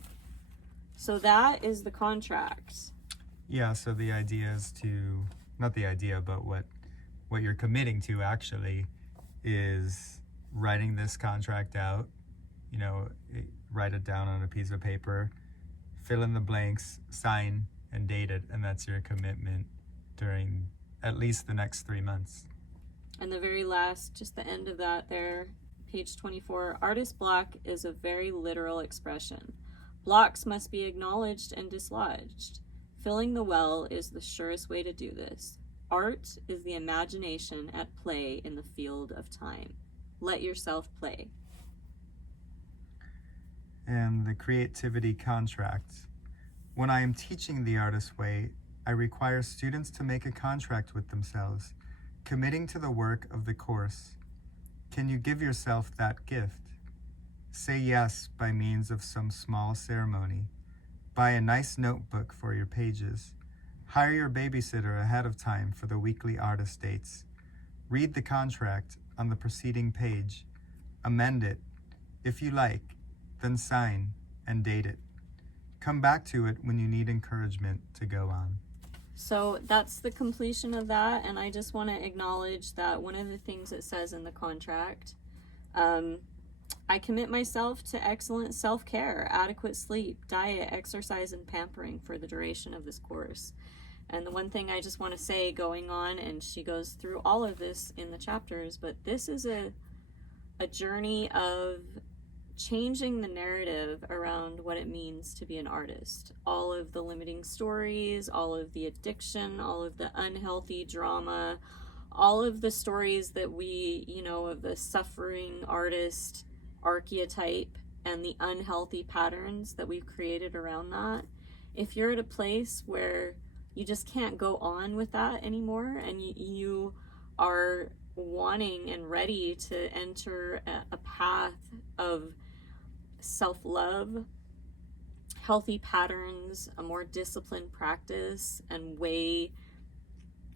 So that is the contract. Yeah, so the idea is to, not the idea, but what what you're committing to actually is writing this contract out, write it down on a piece of paper, fill in the blanks, sign, and date it, and that's your commitment during at least the next 3 months. And the very last, just the end of that there, page 24, artist block is a very literal expression. Blocks must be acknowledged and dislodged. Filling the well is the surest way to do this. Art is the imagination at play in the field of time. Let yourself play. And the creativity contract. When I am teaching the artist way, I require students to make a contract with themselves, committing to the work of the course. Can you give yourself that gift? Say yes by means of some small ceremony. Buy a nice notebook for your pages. Hire your babysitter ahead of time for the weekly artist dates. Read the contract on the preceding page. Amend it. If you like, then sign and date it. Come back to it when you need encouragement to go on. So that's the completion of that, and I just want to acknowledge that one of the things it says in the contract, I commit myself to excellent self-care, adequate sleep, diet, exercise, and pampering for the duration of this course. And the one thing I just want to say going on, and she goes through all of this in the chapters, but this is a journey of changing the narrative around what it means to be an artist. All of the limiting stories, all of the addiction, all of the unhealthy drama, all of the stories that we, of the suffering artist archetype and the unhealthy patterns that we've created around that. If you're at a place where you just can't go on with that anymore, and you are wanting and ready to enter a path of self-love, healthy patterns, a more disciplined practice and way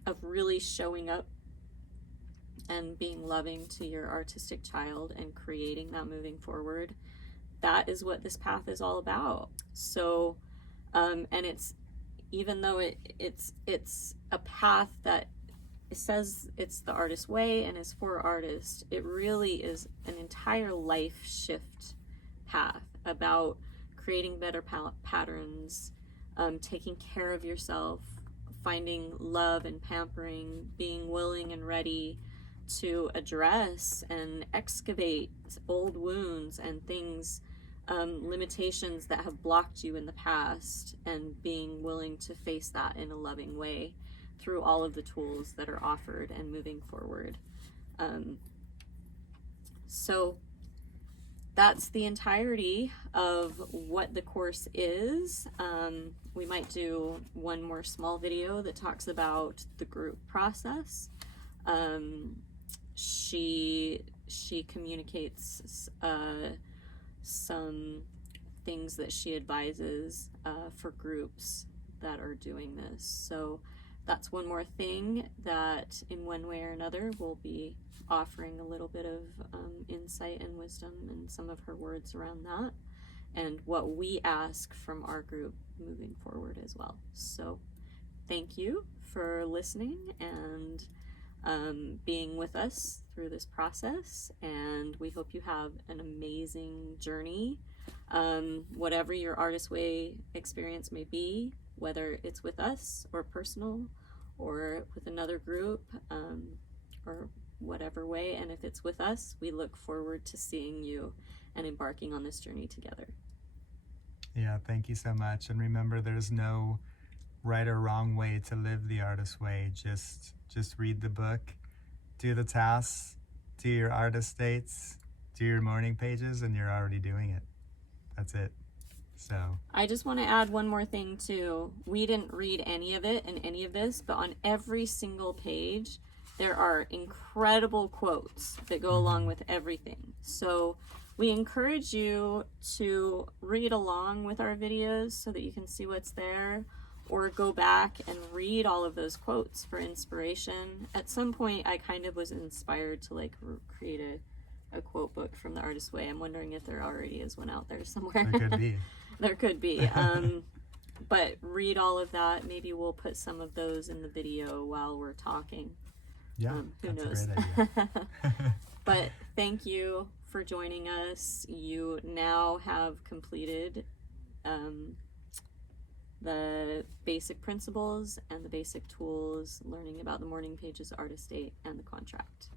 of really showing up and being loving to your artistic child and creating that moving forward, that is what this path is all about. So and it's, even though it's a path that it says it's the artist way and is for artists, it really is an entire life shift path about creating better patterns, taking care of yourself, finding love and pampering, being willing and ready to address and excavate old wounds and things, limitations that have blocked you in the past, and being willing to face that in a loving way through all of the tools that are offered and moving forward. So that's the entirety of what the course is. We might do one more small video that talks about the group process. She communicates some things that she advises for groups that are doing this. So that's one more thing that in one way or another we'll be offering a little bit of insight and wisdom and some of her words around that, and what we ask from our group moving forward as well. So thank you for listening and being with us through this process, and we hope you have an amazing journey, whatever your Artist Way experience may be, whether it's with us or personal or with another group, or whatever way. And if it's with us, we look forward to seeing you and embarking on this journey together. Yeah, thank you so much. And remember, there's no right or wrong way to live the Artist Way. Just read the book, do the tasks, do your artist dates, do your morning pages, and you're already doing it. That's it. So I just want to add one more thing too. We didn't read any of it in any of this, but on every single page there are incredible quotes that go along with everything. So we encourage you to read along with our videos so that you can see what's there, or go back and read all of those quotes for inspiration. At some point I kind of was inspired to create a quote book from the Artist Way. I'm wondering if there already is one out there somewhere. there could be. There could be. But read all of that. Maybe we'll put some of those in the video while we're talking. Yeah, who that's knows? a great idea. But thank you for joining us. You now have completed the basic principles and the basic tools, learning about the Morning Pages Art Estate and the contract.